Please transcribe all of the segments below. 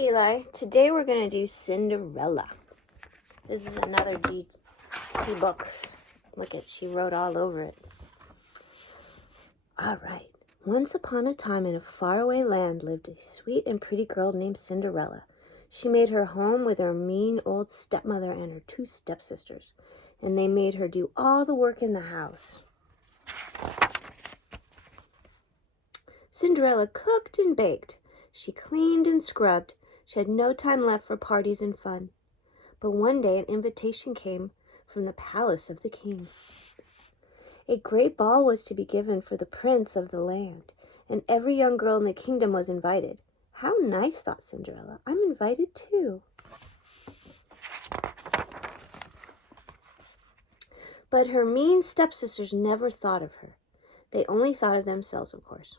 Eli. Today we're going to do Cinderella. This is another DT Books. Look at, she wrote all over it. All right. Once upon a time in a faraway land lived a sweet and pretty girl named Cinderella. She made her home with her mean old stepmother and her two stepsisters, and they made her do all the work in the house. Cinderella cooked and baked. She cleaned and scrubbed. She had no time left for parties and fun. But one day an invitation came from the palace of the king. A great ball was to be given for the prince of the land, and every young girl in the kingdom was invited. How nice, thought Cinderella. I'm invited too. But her mean stepsisters never thought of her. They only thought of themselves, of course.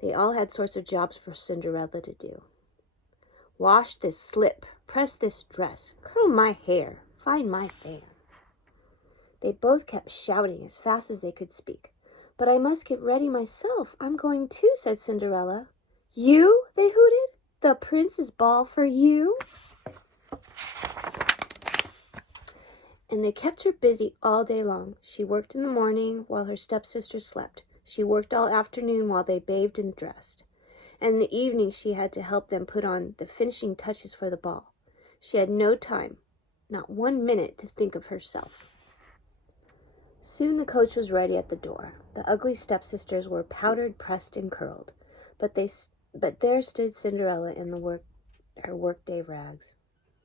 They all had sorts of jobs for Cinderella to do. Wash this slip, press this dress, curl my hair, find my fan. They both kept shouting as fast as they could speak. But I must get ready myself. I'm going too, said Cinderella. You? They hooted. The prince's ball for you? And they kept her busy all day long. She worked in the morning while her stepsisters slept. She worked all afternoon while they bathed and dressed. And in the evening she had to help them put on the finishing touches for the ball. She had no time, not 1 minute, to think of herself. Soon the coach was ready at the door. The ugly stepsisters were powdered, pressed, and curled, but there stood Cinderella in her workday rags.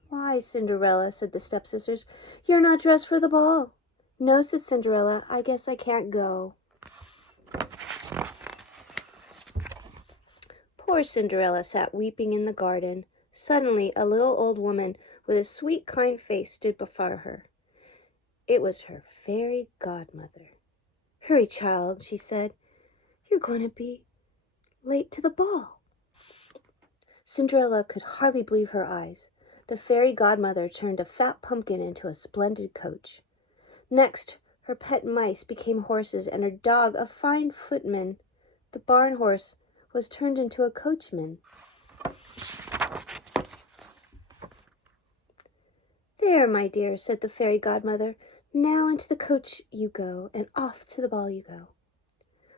Why, Cinderella, said the stepsisters, you're not dressed for the ball. No, said Cinderella, I guess I can't go. Poor Cinderella sat weeping in the garden. Suddenly, a little old woman with a sweet, kind face stood before her. It was her fairy godmother. Hurry, child, she said. You're going to be late to the ball. Cinderella could hardly believe her eyes. The fairy godmother turned a fat pumpkin into a splendid coach. Next, her pet mice became horses, and her dog a fine footman. The barn horse was turned into a coachman. There, my dear, said the fairy godmother. Now into the coach you go, and off to the ball you go.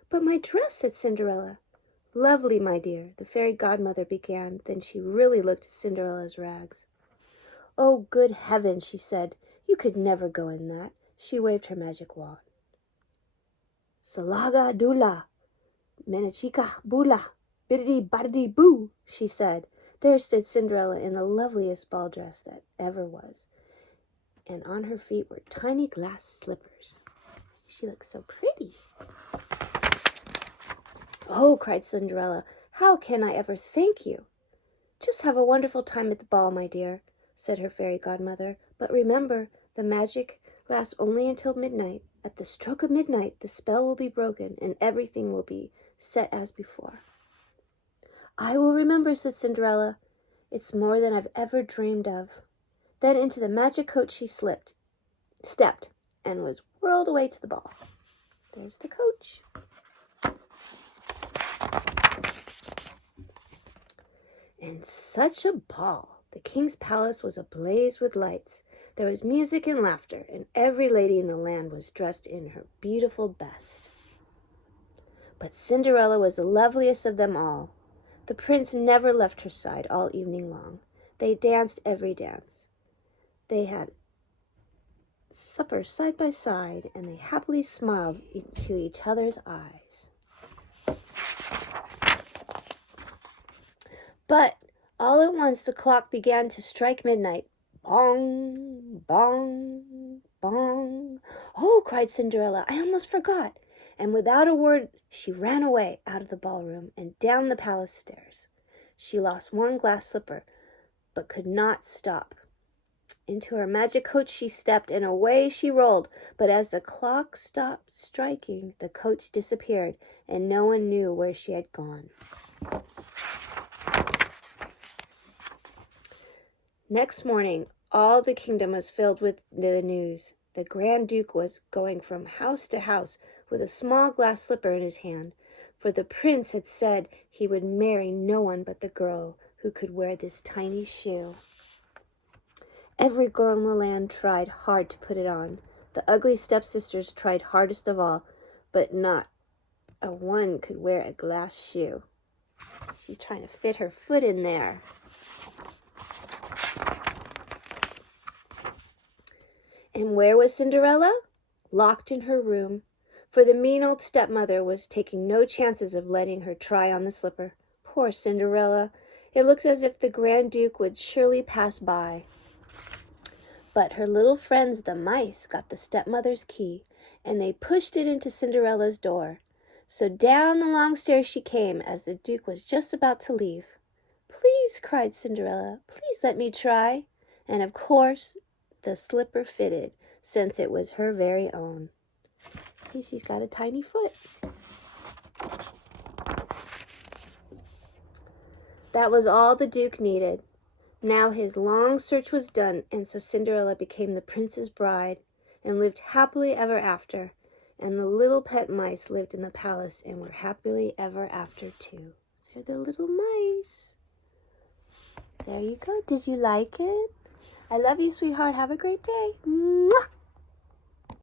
But my dress, said Cinderella. Lovely, my dear, the fairy godmother began. Then she really looked at Cinderella's rags. Oh, good heavens, she said. You could never go in that. She waved her magic wand. Salaga dula, menachika bula, biddity baddity boo, she said. There stood Cinderella in the loveliest ball dress that ever was, and on her feet were tiny glass slippers. She looked so pretty. Oh, cried Cinderella, how can I ever thank you? Just have a wonderful time at the ball, my dear, said her fairy godmother. But remember, the magic lasts only until midnight. At the stroke of midnight, the spell will be broken, and everything will be set as before. I will remember, said Cinderella. It's more than I've ever dreamed of. Then into the magic coach she stepped, and was whirled away to the ball. There's the coach. And such a ball! The king's palace was ablaze with lights. There was music and laughter, and every lady in the land was dressed in her beautiful best. But Cinderella was the loveliest of them all. The prince never left her side all evening long. They danced every dance. They had supper side by side, and they happily smiled into each other's eyes. But all at once the clock began to strike midnight. Bong, bong, bong. Oh, cried Cinderella, I almost forgot. And without a word, she ran away out of the ballroom and down the palace stairs. She lost one glass slipper, but could not stop. Into her magic coach she stepped, and away she rolled. But as the clock stopped striking, the coach disappeared, and no one knew where she had gone. Next morning, all the kingdom was filled with the news. The Grand Duke was going from house to house with a small glass slipper in his hand, for the prince had said he would marry no one but the girl who could wear this tiny shoe. Every girl in the land tried hard to put it on. The ugly stepsisters tried hardest of all, but not a one could wear a glass shoe. She's trying to fit her foot in there. And where was Cinderella? Locked in her room, for the mean old stepmother was taking no chances of letting her try on the slipper. Poor Cinderella! It looked as if the Grand Duke would surely pass by. But her little friends, the mice, got the stepmother's key, and they pushed it into Cinderella's door. So down the long stairs she came as the Duke was just about to leave. "Please," cried Cinderella, "please let me try." And of course, the slipper fitted, since it was her very own. See, she's got a tiny foot. That was all the Duke needed. Now his long search was done, and so Cinderella became the prince's bride and lived happily ever after. And the little pet mice lived in the palace and were happily ever after too. They're the little mice. There you go. Did you like it? I love you, sweetheart. Have a great day. Mwah!